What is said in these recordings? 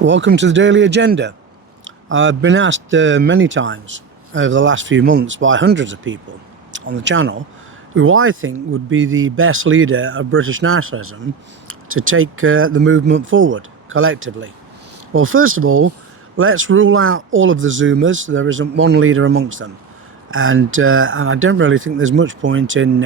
Welcome to the Daily Agenda. I've been asked many times over the last few months by hundreds of people on the channel who I think would be the best leader of British nationalism to take the movement forward collectively. Well, first of all, let's rule out all of the Zoomers. There isn't one leader amongst them. And I don't really think there's much point in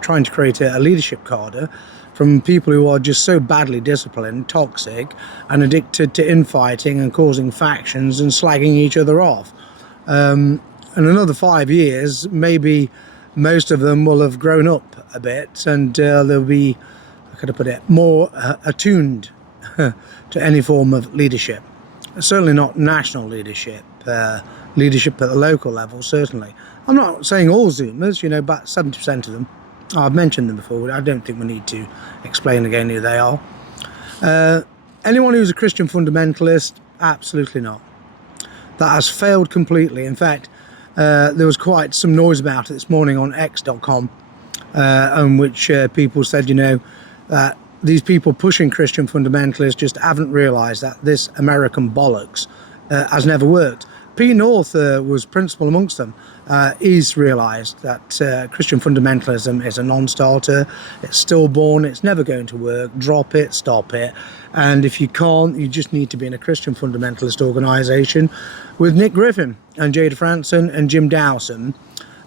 trying to create a leadership cadre from people who are just so badly disciplined, toxic, and addicted to infighting and causing factions and slagging each other off. In another 5 years, maybe most of them will have grown up a bit and they'll be, how could I put it, more attuned to any form of leadership. Certainly not national leadership, leadership at the local level, certainly. I'm not saying all Zoomers, about 70% of them. I've mentioned them before. I don't think we need to explain again who they are. Anyone who's a Christian fundamentalist, absolutely not. That has failed completely. In fact, there was quite some noise about it this morning on x.com, on which people said, that these people pushing Christian fundamentalists just haven't realised that this American bollocks has never worked. Pete North was principal amongst them. He's realised that Christian fundamentalism is a non-starter. It's stillborn. It's never going to work. Drop it, stop it. And if you can't, you just need to be in a Christian fundamentalist organisation with Nick Griffin and Jada Franson and Jim Dowson,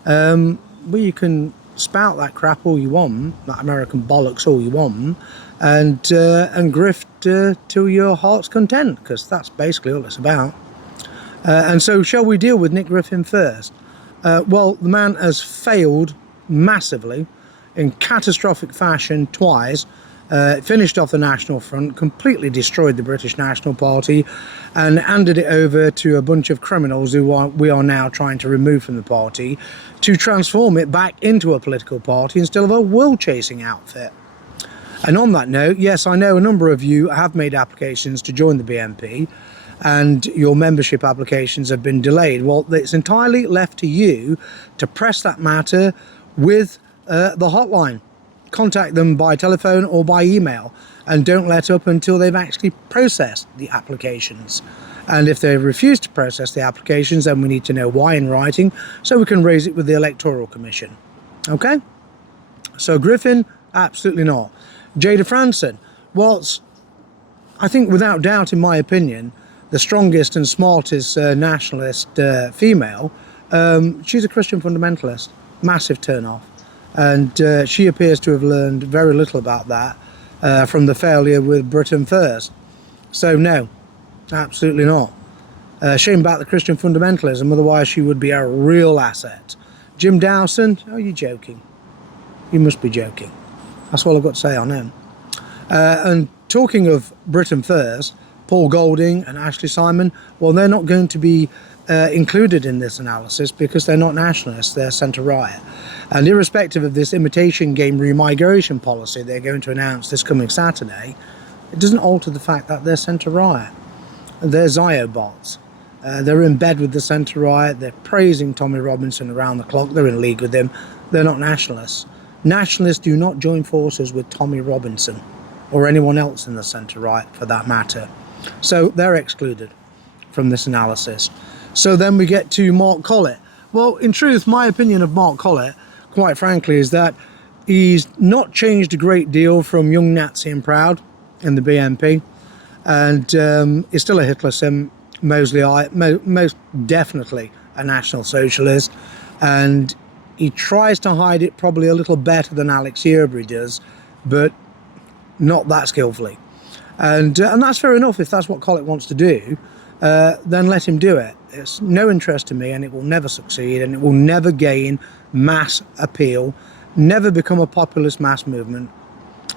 where you can spout that crap all you want, that American bollocks all you want, and grift to your heart's content, because that's basically all it's about. And so shall we deal with Nick Griffin first? Well, the man has failed massively in catastrophic fashion twice, finished off the National Front, completely destroyed the British National Party and handed it over to a bunch of criminals who we are now trying to remove from the party to transform it back into a political party instead of a world-chasing outfit. And on that note, yes, I know a number of you have made applications to join the BNP, and your membership applications have been delayed. Well, it's entirely left to you to press that matter with the hotline. Contact them by telephone or by email, and don't let up until they've actually processed the applications. And if they refuse to process the applications, then we need to know why in writing so we can raise it with the Electoral Commission. Okay? So Griffin, absolutely not. Jada Franson, whilst I think without doubt, in my opinion, the strongest and smartest nationalist female, she's a Christian fundamentalist. Massive turn-off. And she appears to have learned very little about that from the failure with Britain First. So no, absolutely not. Shame about the Christian fundamentalism, otherwise she would be a real asset. Jim Dowson, oh, you're joking. You must be joking. That's all I've got to say on him. And talking of Britain First, Paul Golding and Ashley Simon, well, they're not going to be included in this analysis because they're not nationalists, they're centre-right. And irrespective of this imitation game remigration policy they're going to announce this coming Saturday, it doesn't alter the fact that they're centre-right. They're Ziobots. They're in bed with the centre-right, they're praising Tommy Robinson around the clock, they're in league with him. They're not nationalists. Nationalists do not join forces with Tommy Robinson or anyone else in the centre-right for that matter. So they're excluded from this analysis. So then we get to Mark Collett. Well, in truth, my opinion of Mark Collett, quite frankly, is that he's not changed a great deal from young Nazi and proud in the BNP. And he's still a Hitler sim, Mosleyite, most definitely a National Socialist. And he tries to hide it probably a little better than Alex Yerbury does, but not that skillfully. And that's fair enough. If that's what Collett wants to do, then let him do it. It's no interest to me, and it will never succeed, and it will never gain mass appeal, never become a populist mass movement,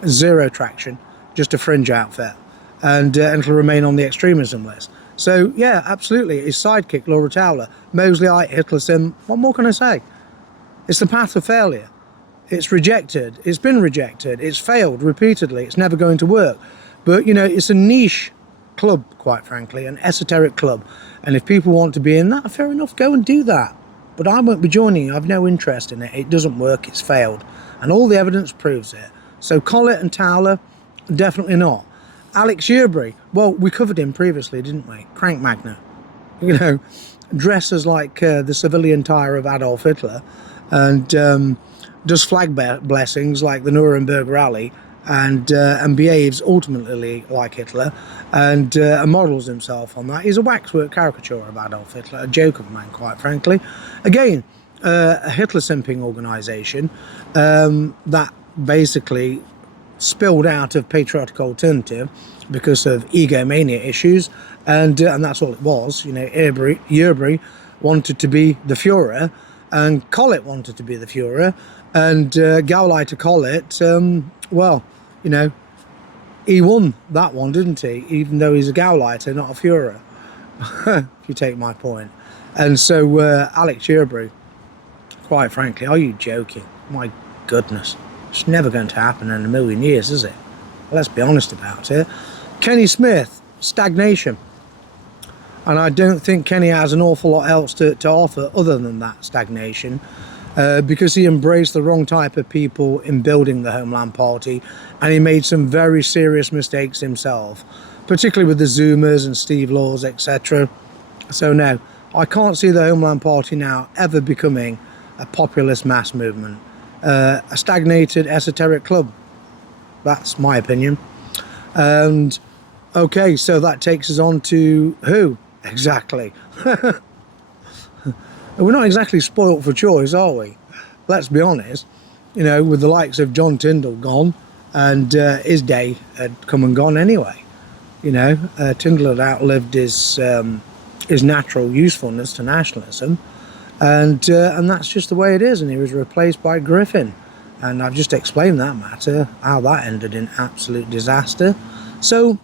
zero traction, just a fringe outfit, and it'll remain on the extremism list. So yeah, absolutely, his sidekick Laura Towler, Mosleyite, Hitler sim, what more can I say? It's the path of failure. It's rejected, it's been rejected, it's failed repeatedly, it's never going to work. But, it's a niche club, quite frankly, an esoteric club. And if people want to be in that, fair enough, go and do that. But I won't be joining you. I've no interest in it. It doesn't work. It's failed. And all the evidence proves it. So Collett and Towler, definitely not. Alex Yerbury, well, we covered him previously, didn't we? Crank magnet, dresses like the civilian tire of Adolf Hitler, and does flag blessings like the Nuremberg Rally, and behaves ultimately like Hitler, and models himself on that. He's a waxwork caricature of Adolf Hitler, a joke of a man, quite frankly. Again, a Hitler simping organisation that basically spilled out of Patriotic Alternative because of egomania issues, and that's all it was. Yerbury wanted to be the Fuhrer, and Collett wanted to be the Fuhrer, and Gauleiter Collett, he won that one, didn't he? Even though he's a Gauleiter, not a Fuhrer, if you take my point. And so Alex Yerbury, quite frankly, are you joking? My goodness. It's never going to happen in a million years, is it? Let's be honest about it. Kenny Smith, stagnation. And I don't think Kenny has an awful lot else to offer other than that stagnation, because he embraced the wrong type of people in building the Homeland Party, and he made some very serious mistakes himself, particularly with the Zoomers and Steve Laws, etc. So no, I can't see the Homeland Party now ever becoming a populist mass movement. A stagnated esoteric club. That's my opinion. And okay, so that takes us on to who exactly? We're not exactly spoilt for choice, are we? Let's be honest. With the likes of John Tyndall gone, and his day had come and gone anyway. Tyndall had outlived his natural usefulness to nationalism. And that's just the way it is, and he was replaced by Griffin, and I've just explained that matter, how that ended in absolute disaster. So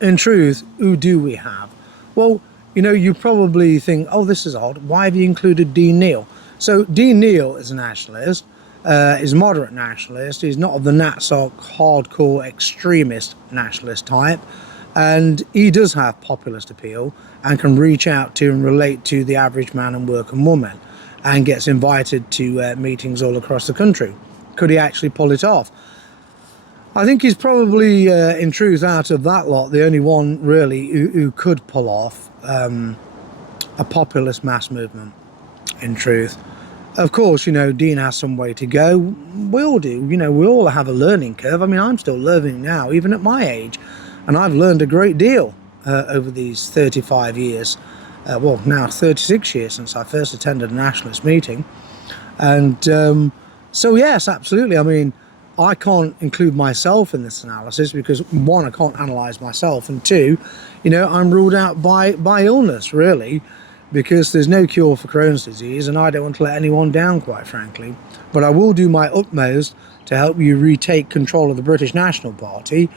in truth, who do we have? Well, you probably think, oh, this is odd, why have you included Dean Neal? So Dean Neal is a nationalist, is a moderate nationalist, he's not of the NatSoc hardcore extremist nationalist type, and he does have populist appeal and can reach out to and relate to the average man and working woman, and gets invited to meetings all across the country. Could he actually pull it off? I think he's probably, in truth, out of that lot, the only one really who could pull off a populist mass movement, in truth. Of course, Dean has some way to go. We all do. We all have a learning curve. I mean, I'm still learning now, even at my age. And I've learned a great deal over these 35 years. Now 36 years since I first attended a nationalist meeting. And so, yes, absolutely. I mean, I can't include myself in this analysis because, one, I can't analyse myself. And two, I'm ruled out by illness, really, because there's no cure for Crohn's disease, and I don't want to let anyone down, quite frankly. But I will do my utmost to help you retake control of the British National Party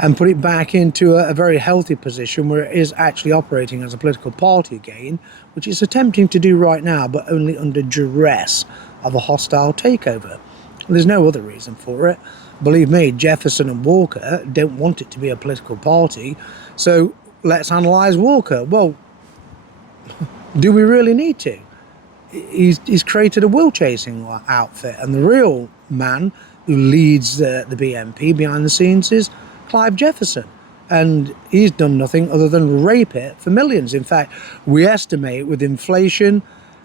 and put it back into a very healthy position where it is actually operating as a political party again, which it's attempting to do right now, but only under duress of a hostile takeover. There's no other reason for it. Believe me, Jefferson and Walker don't want it to be a political party, so let's analyse Walker. Well, do we really need to? He's created a will-chasing outfit, and the real man who leads the BNP behind the scenes is Clive Jefferson, and he's done nothing other than rape it for millions. In fact, we estimate with inflation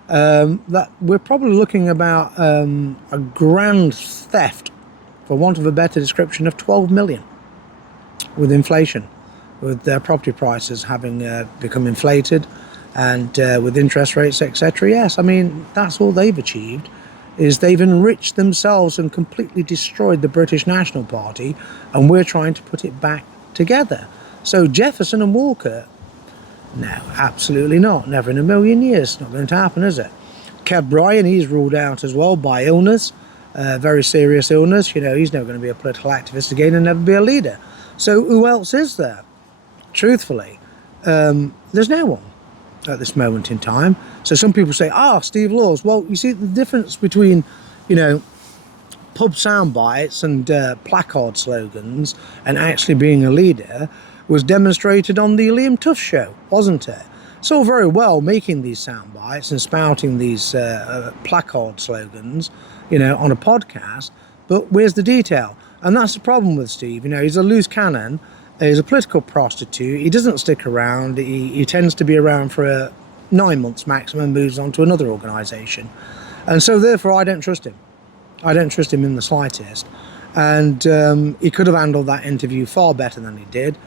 that we're probably looking about a grand theft, for want of a better description, of 12 million with inflation, with their property prices having become inflated, and with interest rates, etc. Yes, I mean, that's all they've achieved, is they've enriched themselves and completely destroyed the British National Party, and we're trying to put it back together. So Jefferson and Walker, no, absolutely not. Never in a million years. Not going to happen, is it? Kev Bryan, he's ruled out as well by illness, very serious illness. He's never going to be a political activist again and never be a leader. So who else is there? Truthfully, there's no one at this moment in time. So some people say, Steve Laws. Well, you see the difference between, pub sound bites and placard slogans and actually being a leader was demonstrated on the Liam Tuff show, wasn't it? It's all very well making these sound bites and spouting these placard slogans, on a podcast, but where's the detail? And that's the problem with Steve. He's a loose cannon, He's a political prostitute. He doesn't stick around. He tends to be around for 9 months maximum, moves on to another organisation. And so therefore I don't trust him. I don't trust him in the slightest. And he could have handled that interview far better than he did.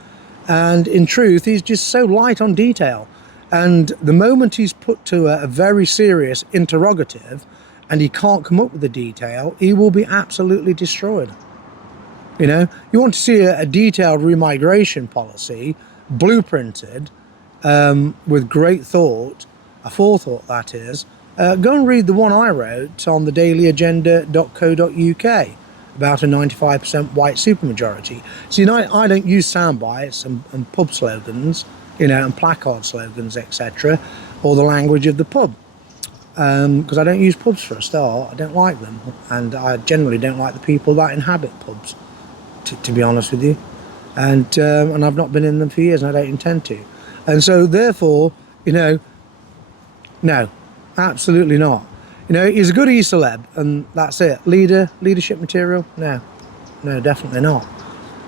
And in truth, he's just so light on detail. And the moment he's put to a very serious interrogative and he can't come up with the detail, he will be absolutely destroyed. You know, you want to see a detailed remigration policy, blueprinted, with great thought, a forethought that is, go and read the one I wrote on thedailyagenda.co.uk about a 95% white supermajority. See, I don't use sound bites and pub slogans, you know, and placard slogans, etc., or the language of the pub. Because I don't use pubs for a start. I don't like them. And I generally don't like the people that inhabit pubs, to be honest with you. And I've not been in them for years and I don't intend to. And so therefore, you know, no, absolutely not. You know, he's a good e-celeb and that's it. Leadership material? No, definitely not.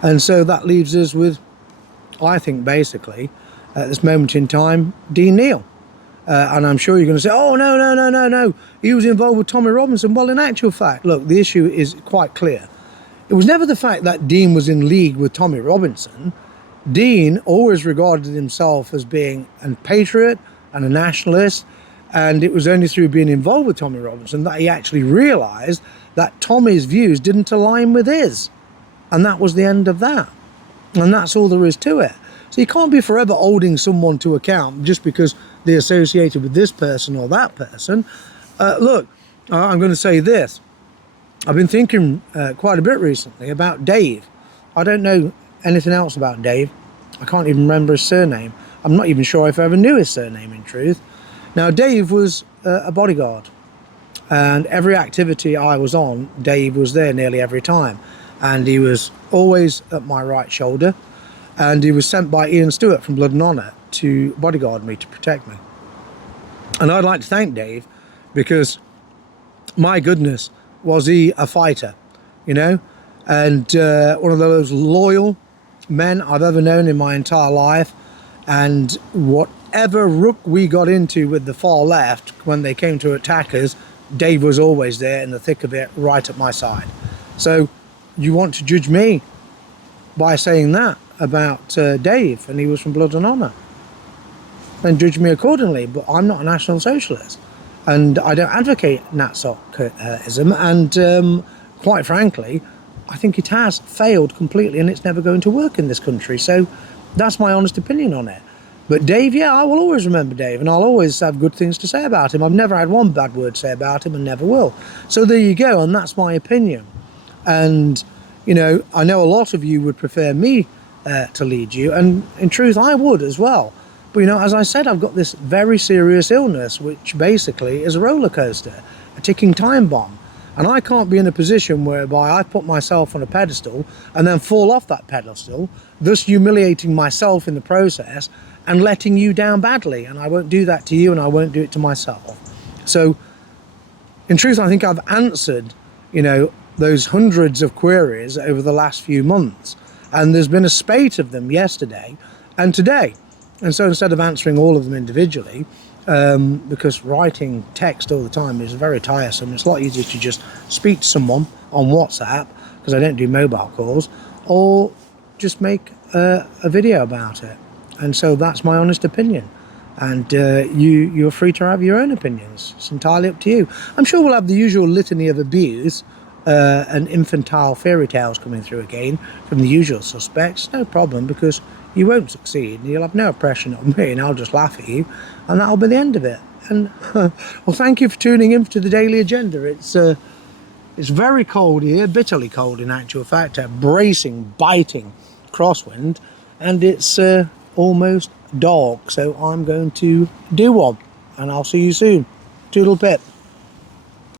And so that leaves us with, I think, basically, at this moment in time, Dean Neal. And I'm sure you're going to say, oh, no, he was involved with Tommy Robinson. Well, in actual fact, look, the issue is quite clear. It was never the fact that Dean was in league with Tommy Robinson. Dean always regarded himself as being a patriot and a nationalist, and it was only through being involved with Tommy Robinson that he actually realised that Tommy's views didn't align with his. And that was the end of that. And that's all there is to it. So you can't be forever holding someone to account just because they're associated with this person or that person. Look, I'm going to say this. I've been thinking quite a bit recently about Dave. I don't know anything else about Dave. I can't even remember his surname. I'm not even sure if I ever knew his surname in truth. Now, Dave was a bodyguard. And every activity I was on, Dave was there nearly every time. And he was always at my right shoulder. And he was sent by Ian Stewart from Blood and Honour to bodyguard me, to protect me. And I'd like to thank Dave because, my goodness, was he a fighter, you know? And one of those loyal men I've ever known in my entire life. And whatever rook we got into with the far left when they came to attack us, Dave was always there in the thick of it, right at my side. So you want to judge me by saying that about Dave, and he was from Blood and Honour, then judge me accordingly. But I'm not a National Socialist, and I don't advocate Nazism, and quite frankly, I think it has failed completely and it's never going to work in this country. So that's my honest opinion on it. But Dave, yeah, I will always remember Dave, and I'll always have good things to say about him. I've never had one bad word to say about him and never will. So there you go, and that's my opinion. And, you know, I know a lot of you would prefer me to lead you, and in truth I would as well. But, you know, as I said, I've got this very serious illness, which basically is a roller coaster, a ticking time bomb. And I can't be in a position whereby I put myself on a pedestal and then fall off that pedestal, thus humiliating myself in the process and letting you down badly. And I won't do that to you, and I won't do it to myself. So, in truth, I think I've answered, you know, those hundreds of queries over the last few months. And there's been a spate of them yesterday and today. And so instead of answering all of them individually, because writing text all the time is very tiresome, it's a lot easier to just speak to someone on WhatsApp, because I don't do mobile calls, or just make a video about it. And so that's my honest opinion. And you're free to have your own opinions. It's entirely up to you. I'm sure we'll have the usual litany of abuse and infantile fairy tales coming through again from the usual suspects. No problem, because you won't succeed. You'll have no oppression on me, and I'll just laugh at you, and that'll be the end of it. And well, thank you for tuning in to the Daily Agenda. It's very cold here, bitterly cold in actual fact, a bracing, biting crosswind, and it's almost dark, so I'm going to do one, and I'll see you soon. Toodle pip.